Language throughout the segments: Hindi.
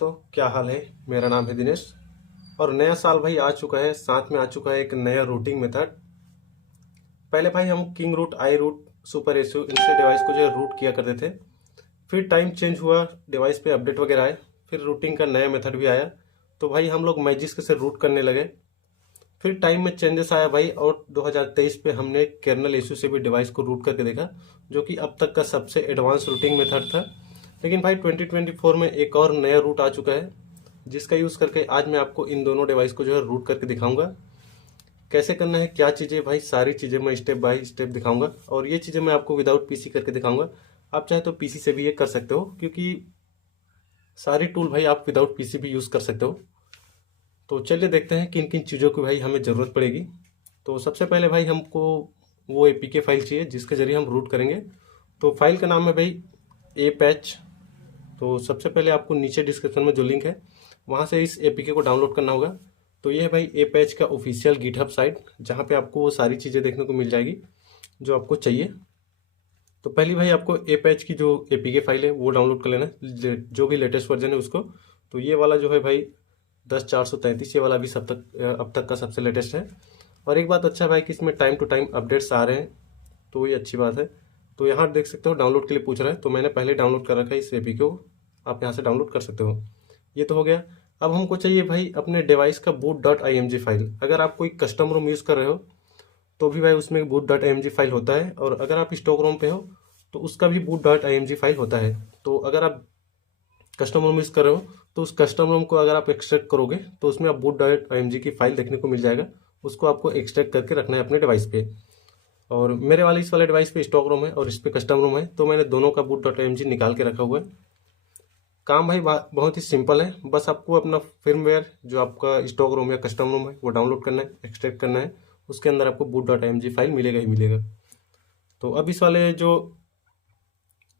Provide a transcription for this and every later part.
दोस्तों, क्या हाल है। मेरा नाम है दिनेश और नया साल भाई आ चुका है। साथ में आ चुका है एक नया रूटिंग मेथड। पहले भाई हम किंग रूट, आई रूट, सुपर एसयू इनसे डिवाइस को जो है रूट किया करते थे। फिर टाइम चेंज हुआ, डिवाइस पे अपडेट वगैरह आए, फिर रूटिंग का नया मेथड भी आया। तो भाई हम लोग मैजिस्क से रूट करने लगे। फिर टाइम में चेंजेस आया भाई, और 2023 पे हमने कर्नल इशू से भी डिवाइस को रूट करके देखा, जो कि अब तक का सबसे एडवांस रूटिंग मेथड था। लेकिन भाई 2024 में एक और नया रूट आ चुका है, जिसका यूज़ करके आज मैं आपको इन दोनों डिवाइस को जो है रूट करके दिखाऊंगा। कैसे करना है, क्या चीज़ें, भाई सारी चीज़ें मैं स्टेप बाय स्टेप दिखाऊंगा। और ये चीज़ें मैं आपको विदाउट पीसी करके दिखाऊंगा। आप चाहे तो पीसी से भी ये कर सकते हो, क्योंकि सारी टूल भाई आप विदाउट पीसी भी यूज़ कर सकते हो। तो चलिए देखते हैं किन किन चीज़ों की भाई हमें ज़रूरत पड़ेगी। तो सबसे पहले भाई हमको वो एपीके फाइल चाहिए जिसके ज़रिए हम रूट करेंगे। तो फाइल का नाम है भाई ए पैच। तो सबसे पहले आपको नीचे डिस्क्रिप्शन में जो लिंक है वहाँ से इस एपीके को डाउनलोड करना होगा। तो ये है भाई ए पैच का ऑफिशियल गिटहब साइट, जहाँ पे आपको वो सारी चीज़ें देखने को मिल जाएगी जो आपको चाहिए। तो पहली भाई आपको ए पैच की जो एपीके फाइल है वो डाउनलोड कर लेना है, जो भी लेटेस्ट वर्जन है उसको। तो ये वाला जो है भाई 10.433, ये वाला भी अब तक का सबसे लेटेस्ट है। और एक बात अच्छा है भाई कि इसमें टाइम टू टाइम अपडेट्स आ रहे हैं, तो ये अच्छी बात है। तो यहाँ देख सकते हो डाउनलोड के लिए पूछ रहा है, तो मैंने पहले डाउनलोड कर रखा है इस एपीके को। आप यहाँ से डाउनलोड कर सकते हो। ये तो हो गया। अब हमको चाहिए भाई अपने डिवाइस का boot.img फाइल। अगर आप कोई कस्टम रोम यूज़ कर रहे हो तो भी भाई उसमें boot.img फाइल होता है, और अगर आप स्टॉक रोम पे हो तो उसका भी boot.img फाइल होता है। तो अगर आप कस्टम रोम यूज़ कर रहे हो तो उस कस्टम रोम को अगर आप एक्सट्रैक्ट करोगे तो उसमें आप boot.img की फाइल देखने को मिल जाएगा। उसको आपको एक्सट्रैक्ट करके रखना है अपने डिवाइस पे। और मेरे वाले इस वाले डिवाइस पे स्टॉक रोम है और इस पे कस्टम रोम है, तो मैंने दोनों का boot.img निकाल के रखा हुआ है। काम भाई बहुत ही सिंपल है। बस आपको अपना फर्मवेयर जो आपका स्टॉक रोम या कस्टम रोम है वो डाउनलोड करना है, एक्सट्रैक्ट करना है। उसके अंदर आपको boot.img फाइल मिलेगा ही मिलेगा। तो अब इस वाले जो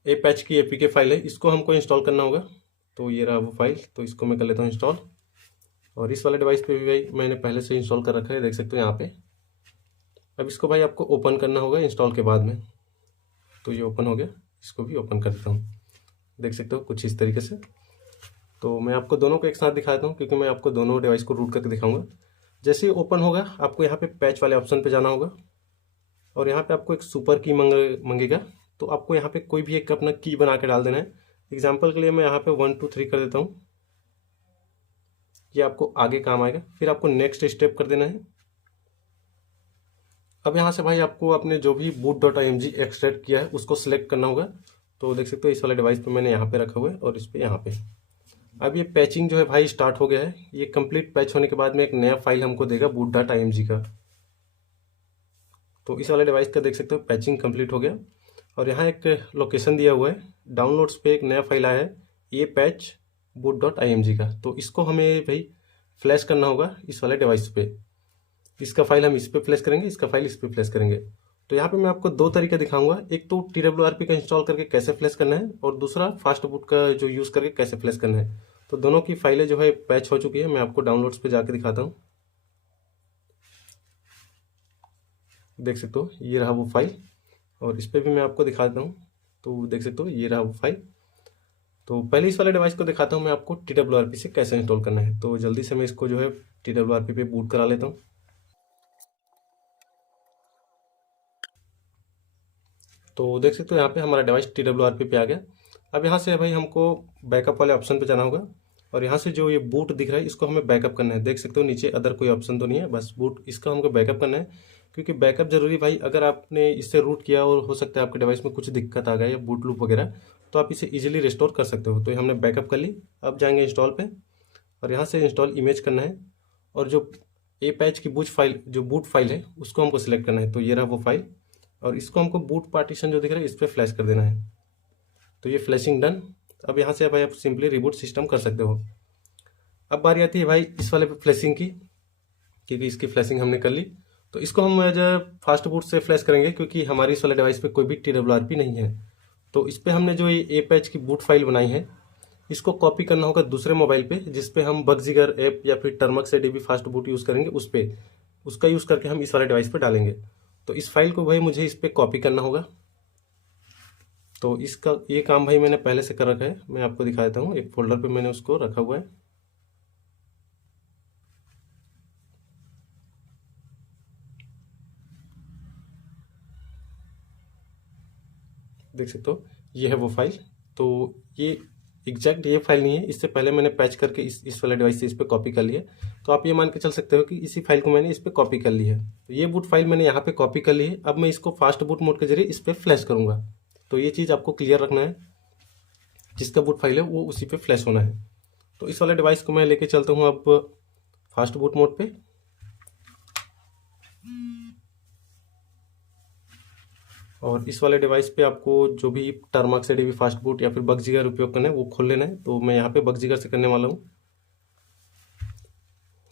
ए पैच की एपीके फाइल है इसको हमको इंस्टॉल करना होगा। तो ये रहा वो फाइल, तो इसको मैं कर लेता हूँ इंस्टॉल। और इस वाले डिवाइस पे भी भाई मैंने पहले से इंस्टॉल कर रखा है, देख सकते हो यहाँ पे। अब इसको भाई आपको ओपन करना होगा इंस्टॉल के बाद में। तो ये ओपन हो गया, इसको भी ओपन कर देता हूँ। देख सकते हो कुछ इस तरीके से। तो मैं आपको दोनों को एक साथ दिखाता हूँ, क्योंकि मैं आपको दोनों डिवाइस को रूट करके दिखाऊंगा। जैसे ही ओपन होगा आपको यहाँ पे पैच वाले ऑप्शन पे जाना होगा, और यहाँ पे आपको एक सुपर की मंगेगा। तो आपको यहाँ पे कोई भी एक अपना की बना के डाल देना है। एग्जाम्पल के लिए मैं यहाँ पे 1 2 3 कर देता हूँ। ये आपको आगे काम आएगा। फिर आपको नेक्स्ट स्टेप कर देना है। अब यहाँ से भाई आपको अपने जो भी boot.img एक्सट्रैक्ट किया है उसको सिलेक्ट करना होगा। तो देख सकते हो इस वाले डिवाइस पे मैंने यहाँ पे रखा हुआ है और इस पे यहाँ पे। अब ये पैचिंग जो है भाई स्टार्ट हो गया है। ये कंप्लीट पैच होने के बाद में एक नया फाइल हमको देगा boot.img का। तो इस वाले डिवाइस का देख सकते हो पैचिंग कंप्लीट हो गया, और यहाँ एक लोकेशन दिया हुआ है। डाउनलोड्स पे एक नया फाइल आया है, ये पैच boot.img का। तो इसको हमें भाई फ्लैश करना होगा इस वाले डिवाइस पे। इसका फाइल हम इस पे फ्लैश करेंगे, इसका फाइल इस पे फ्लैश करेंगे। तो यहाँ पे मैं आपको दो तरीके दिखाऊंगा, एक तो TWRP का इंस्टॉल करके कैसे फ्लैश करना है, और दूसरा फास्ट बूट का जो यूज़ करके कैसे फ्लैश करना है। तो दोनों की फाइलें जो है पैच हो चुकी है। मैं आपको डाउनलोड्स पे जाके दिखाता हूँ। देख सकते हो ये रहा वो फाइल, और इस पर भी मैं आपको दिखाता हूँ। तो देख सकते हो ये रहा वो फाइल। तो पहले इस वाले डिवाइस को दिखाता हूँ मैं आपको TWRP से कैसे इंस्टॉल करना है। तो जल्दी से मैं इसको जो है TWRP पे बूट करा लेता हूँ। तो देख सकते हो यहाँ पे हमारा डिवाइस TWRP पे आ गया। अब यहाँ से भाई हमको बैकअप वाले ऑप्शन पे जाना होगा, और यहाँ से जो ये बूट दिख रहा है इसको हमें बैकअप करना है। देख सकते हो नीचे अदर कोई ऑप्शन तो नहीं है, बस बूट इसका हमको बैकअप करना है। क्योंकि बैकअप जरूरी भाई, अगर आपने इससे रूट किया और हो सकता है आपके डिवाइस में कुछ दिक्कत आ गई या बूट लूप वगैरह, तो आप इसे इजीली रिस्टोर कर सकते हो। तो हमने बैकअप कर ली। अब जाएंगे इंस्टॉल पे, और यहाँ से इंस्टॉल इमेज करना है, और जो ए पैच की बूट फाइल है उसको हमको सिलेक्ट करना है। तो ये रहा वो फाइल, और इसको हमको बूट पार्टीशन जो दिख रहा है इस पर फ्लैश कर देना है। तो ये फ्लैशिंग डन। अब यहाँ से भाई आप सिंपली रिबूट सिस्टम कर सकते हो। अब बारी आती है भाई इस वाले पे फ्लैशिंग की, क्योंकि इसकी फ्लैशिंग हमने कर ली। तो इसको हम एज फास्ट बूट से फ्लैश करेंगे, क्योंकि हमारी इस वाले डिवाइस पे कोई भी TWRP नहीं है। तो इस पर हमने जो ये ए पैच की बूट फाइल बनाई है इसको कॉपी करना होगा दूसरे मोबाइल पे, जिसपे हम बगजिगर ऐप या फिर Termux ADB fast boot use करेंगे। उस पर उसका यूज़ करके हम इस वाले डिवाइस पे डालेंगे। तो इस फाइल को भाई मुझे इस पर कॉपी करना होगा। तो इसका ये काम भाई मैंने पहले से कर रखा है, मैं आपको दिखा देता हूँ। एक फोल्डर पे मैंने उसको रखा हुआ है। देख सकते हो ये है वो फाइल। तो ये एग्जैक्ट ये फाइल नहीं है, इससे पहले मैंने पैच करके इस वाले डिवाइस से इस पर कॉपी कर लिया। तो आप ये मान के चल सकते हो कि इसी फाइल को मैंने इस पर कॉपी कर ली है। तो ये बूट फाइल मैंने यहाँ पे कॉपी कर ली है। अब मैं इसको फास्ट बूट मोड के जरिए इस पर फ्लैश करूँगा। तो ये चीज़ आपको क्लियर रखना है, जिसका बूट फाइल है वो उसी पे फ्लैश होना है। तो इस वाले डिवाइस को मैं लेके चलता हूँ अब फास्ट बूट मोड पे। और इस वाले डिवाइस पे आपको जो भी टर्मक्स एडीबी फास्ट बूट या फिर बगजिगर उपयोग करना है वो खोल लेना है। तो मैं यहाँ पे बगजिगर से करने वाला हूँ।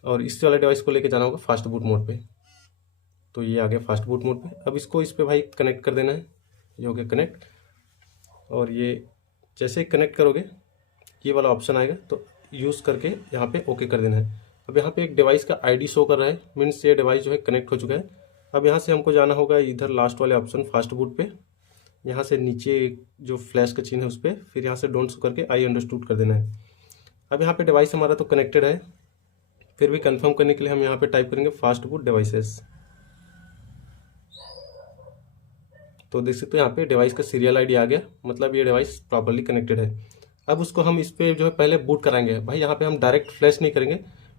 और इस वाले डिवाइस को लेके जाना होगा फास्ट बूट मोड पे। तो ये आ गया फास्ट बूट मोड पे। अब इसको इस पे भाई कनेक्ट कर देना है। ये हो गया कनेक्ट। और ये जैसे ही कनेक्ट करोगे ये वाला ऑप्शन आएगा, तो यूज़ करके यहाँ पे ओके कर देना है। अब यहाँ पे एक डिवाइस का आईडी शो कर रहा है, मीन्स ये डिवाइस जो है कनेक्ट हो चुका है। अब यहाँ से हमको जाना होगा इधर लास्ट वाले ऑप्शन फास्ट बूट पे। यहाँ से नीचे जो फ्लैश का चिन्ह है उस पर, फिर यहाँ से डोंट शो करके आई अंडरस्टूड कर देना है। अब यहाँ पे डिवाइस हमारा तो कनेक्टेड है, फिर भी कंफर्म करने के लिए हम यहाँ पे टाइप करेंगे फास्ट बूट डिवाइसेस। तो देख सकते हो यहाँ पे डिवाइस का सीरियल आईडी आ गया, मतलब ये डिवाइस प्रॉपर्ली कनेक्टेड है। अब उसको हम इस पे जो है पहले बूट कराएंगे भाई। यहाँ पे हम डायरेक्ट फ्लैश नहीं करेंगे,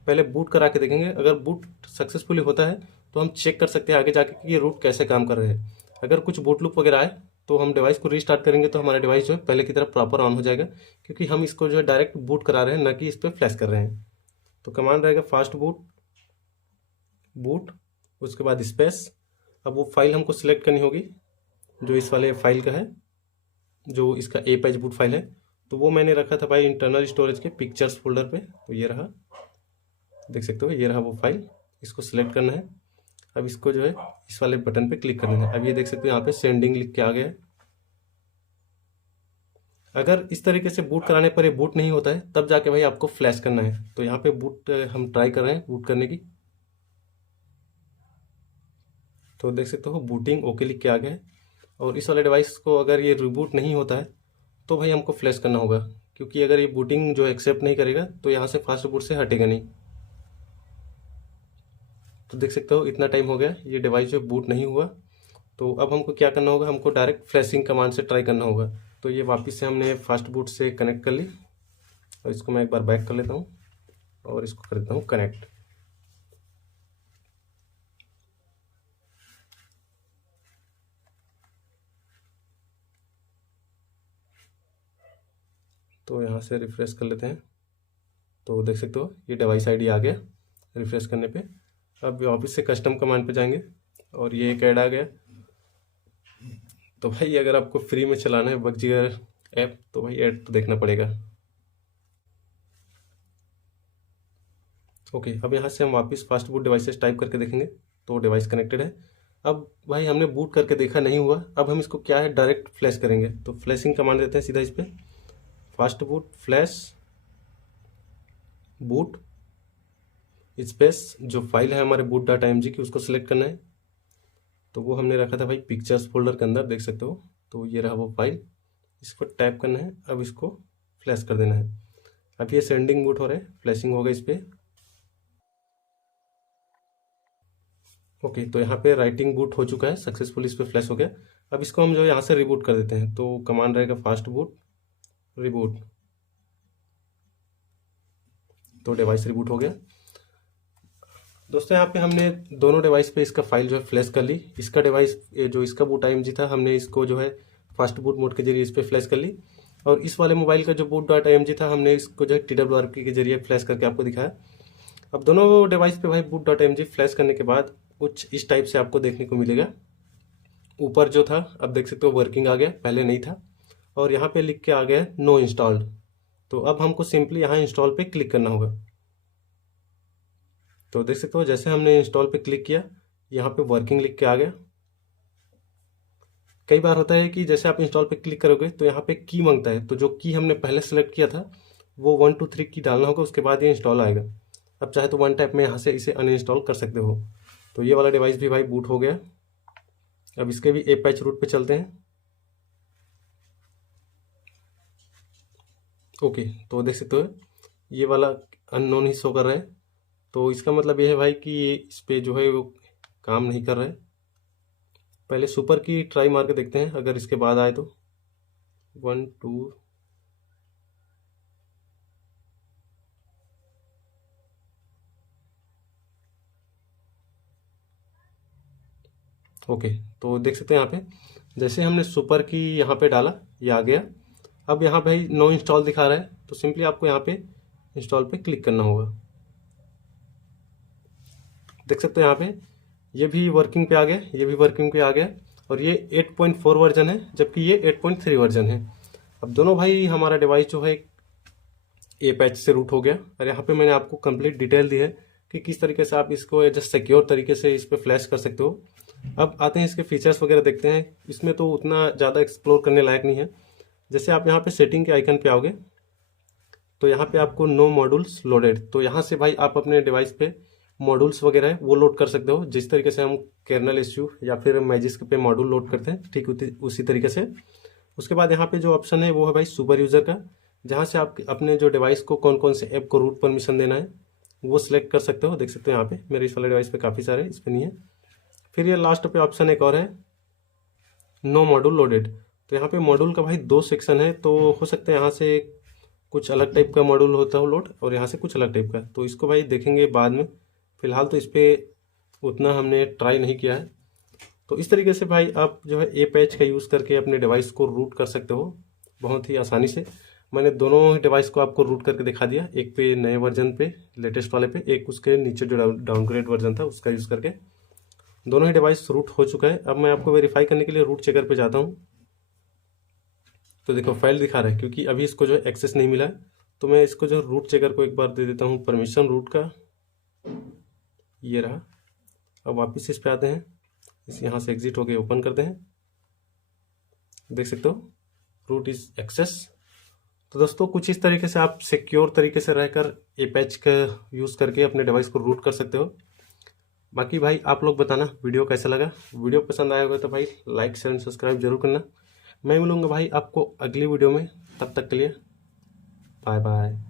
पहले बूट करा के देखेंगे। अगर बूट सक्सेसफुली होता है तो हम चेक कर सकते हैं आगे जाके कि ये रूट कैसे काम कर रहे हैं। अगर कुछ बूट लूप वगैरह आए तो हम डिवाइस को रीस्टार्ट करेंगे, तो हमारा डिवाइस जो है पहले की तरह प्रॉपर ऑन हो जाएगा, क्योंकि हम इसको जो है डायरेक्ट बूट करा रहे हैं, ना कि इस पर फ्लैश कर रहे हैं। तो कमांड रहेगा फास्ट बूट बूट, उसके बाद स्पेस। अब वो फाइल हमको सिलेक्ट करनी होगी जो इस वाले फाइल का है, जो इसका ए पेज बूट फाइल है। तो वो मैंने रखा था भाई इंटरनल स्टोरेज के पिक्चर्स फोल्डर पे। तो ये रहा, देख सकते हो ये रहा वो फाइल। इसको सिलेक्ट करना है। अब इसको जो है इस वाले बटन पे क्लिक करना है। अब ये देख सकते हो यहाँ पे सेंडिंग लिख के आ गया है। अगर इस तरीके से बूट कराने पर ये बूट नहीं होता है, तब जाके भाई आपको फ्लैश करना है। तो यहाँ पे बूट हम ट्राई कर रहे हैं बूट करने की। तो देख सकते हो बूटिंग ओके लिख के आ गया है। और इस वाले डिवाइस को अगर ये रिबूट नहीं होता है तो भाई हमको फ्लैश करना होगा, क्योंकि अगर ये बूटिंग जो एक्सेप्ट नहीं करेगा तो यहाँ से फास्ट बूट से हटेगा नहीं। तो देख सकते हो इतना टाइम हो गया, ये डिवाइस जो बूट नहीं हुआ। तो अब हमको क्या करना होगा, हमको डायरेक्ट फ्लैशिंग कमांड से ट्राई करना होगा। तो ये वापस से हमने फास्ट बूट से कनेक्ट कर ली, और इसको मैं एक बार बैक कर लेता हूँ और इसको कर देता हूँ कनेक्ट। तो यहाँ से रिफ्रेश कर लेते हैं। तो देख सकते हो ये डिवाइस आईडी आ गया रिफ्रेश करने पे। अब वापस से कस्टम कमांड पे जाएंगे और ये एक ऐड आ गया। तो भाई अगर आपको फ्री में चलाना है बगजिगर ऐप तो भाई ऐड तो देखना पड़ेगा। ओके, अब यहाँ से हम वापस फास्ट बूट डिवाइसेस टाइप करके देखेंगे। तो डिवाइस कनेक्टेड है। अब भाई हमने बूट करके देखा नहीं हुआ, अब हम इसको क्या है डायरेक्ट फ्लैश करेंगे। तो फ्लैशिंग कमांड देते हैं सीधा इस पर, fast boot flash boot space. जो फाइल है हमारे बूट डाटा एम जी की उसको सिलेक्ट करना है। तो वो हमने रखा था भाई पिक्चर्स फोल्डर के अंदर, देख सकते हो। तो ये रहा वो फाइल, इसको टैप करना है। अब इसको फ्लैश कर देना है। अब ये सेंडिंग बूट हो रहा है, फ्लैशिंग होगा इस पर। ओके, तो यहाँ पे राइटिंग बूट हो चुका है सक्सेसफुल, इस पर फ्लैश हो गया। अब इसको हम जो है यहाँ से रिबूट कर देते हैं। तो कमांड रहेगा फास्ट बूट रिबूट। तो डिवाइस रिबूट हो गया। दोस्तों यहाँ पे हमने दोनों डिवाइस पे इसका फाइल जो है फ्लैश कर ली। इसका डिवाइस जो इसका बूट IMG था, हमने इसको जो है फास्ट बूट मोड के जरिए इस पर फ्लैश कर ली। और इस वाले मोबाइल का जो बूट डॉट IMG था, हमने इसको जो है TWRP के जरिए फ्लैश करके आपको दिखाया। अब दोनों डिवाइस पे भाई बूट डॉट IMG फ्लैश करने के बाद कुछ इस टाइप से आपको देखने को मिलेगा। ऊपर जो था अब देख सकते हो वर्किंग आ गया, पहले नहीं था। और यहाँ पे लिख के आ गया नो इंस्टॉल्ड। तो अब हमको सिंपली यहाँ इंस्टॉल पे क्लिक करना होगा। तो देख सकते हो जैसे हमने इंस्टॉल पे क्लिक किया, यहाँ पे वर्किंग लिख के आ गया। कई बार होता है कि जैसे आप इंस्टॉल पे क्लिक करोगे तो यहाँ पे की मांगता है, तो जो की हमने पहले सेलेक्ट किया था वो 1 2 3 की डालना होगा, उसके बाद ये इंस्टॉल आएगा। अब चाहे तो वन टाइप में यहाँ से इसे अनइंस्टॉल कर सकते हो। तो ये वाला डिवाइस भी भाई बूट हो गया। अब इसके भी ए पैच रूट पे चलते हैं। ओके, तो देख सकते हो ये वाला अननोन ही शो कर रहा है। तो इसका मतलब ये है भाई कि ये इस पे जो है वो काम नहीं कर रहा है। पहले सुपर की ट्राई मार के देखते हैं, अगर इसके बाद आए तो 1 2। ओके, तो देख सकते हैं यहाँ पे जैसे हमने सुपर की यहाँ पे डाला, ये आ गया। अब यहाँ पे नो इंस्टॉल दिखा रहा है, तो सिंपली आपको यहाँ पे इंस्टॉल पे क्लिक करना होगा। देख सकते हो यहाँ पे ये भी वर्किंग पे आ गया, ये भी वर्किंग पे आ गया, और ये 8.4 वर्जन है, जबकि ये 8.3 वर्जन है। अब दोनों भाई हमारा डिवाइस जो है ए पैच से रूट हो गया, और यहाँ पे मैंने आपको कंप्लीट डिटेल दी है कि किस तरीके से आप इसको जस्ट सिक्योर तरीके से इस पर फ्लैश कर सकते हो। अब आते हैं इसके फीचर्स वगैरह देखते हैं। इसमें तो उतना ज़्यादा एक्सप्लोर करने लायक नहीं है। जैसे आप यहाँ पे सेटिंग के आइकन पे आओगे तो यहाँ पे आपको नो मॉड्यूल्स लोडेड, तो यहाँ से भाई आप अपने डिवाइस पे मॉड्यूल्स वगैरह है वो लोड कर सकते हो। जिस तरीके से हम कर्नल इश्यू या फिर मैजिस्क पे मॉड्यूल लोड करते हैं, ठीक उसी तरीके से। उसके बाद यहाँ पे जो ऑप्शन है वो है भाई सुपर यूज़र का, जहाँ से आप अपने जो डिवाइस को कौन कौन से ऐप को रूट परमिशन देना है वो सिलेक्ट कर सकते हो। देख सकते हो यहाँ पे मेरे इस वाले डिवाइस पे काफ़ी सारे, इस पर नहीं है। फिर ये लास्ट पे ऑप्शन एक और है नो मॉड्यूल लोडेड, तो यहाँ पे मॉड्यूल का भाई 2 सेक्शन है, तो हो सकता है यहाँ से कुछ अलग टाइप का मॉड्यूल होता हो लोड, और यहाँ से कुछ अलग टाइप का, तो इसको भाई देखेंगे बाद में। फिलहाल तो इस पर उतना हमने ट्राई नहीं किया है। तो इस तरीके से भाई आप जो है ए पैच का यूज़ करके अपने डिवाइस को रूट कर सकते हो बहुत ही आसानी से। मैंने दोनों ही डिवाइस को आपको रूट करके दिखा दिया, एक पे नए वर्जन पे लेटेस्ट वाले पे, एक उसके नीचे जो डाउनग्रेड वर्जन था उसका यूज़ करके। दोनों ही डिवाइस रूट हो चुका है। अब मैं आपको वेरीफाई करने के लिए रूट चेकर पे जाता हूँ। तो देखो फाइल दिखा रहा है, क्योंकि अभी इसको जो एक्सेस नहीं मिला है। तो मैं इसको जो रूट चेकर को एक बार दे देता हूँ परमिशन रूट का, ये रहा। अब वापस इस पे आते हैं, इस यहाँ से एग्जिट होके ओपन करते हैं। देख सकते हो रूट इज एक्सेस। तो दोस्तों कुछ इस तरीके से आप सिक्योर तरीके से रहकर ए पैच का यूज़ करके अपने डिवाइस को रूट कर सकते हो। बाकी भाई आप लोग बताना वीडियो कैसा लगा। वीडियो पसंद आया होगा तो भाई लाइक शेयर एंड सब्सक्राइब जरूर करना। मैं मिलूंगा भाई आपको अगली वीडियो में, तब तक के लिए बाय बाय।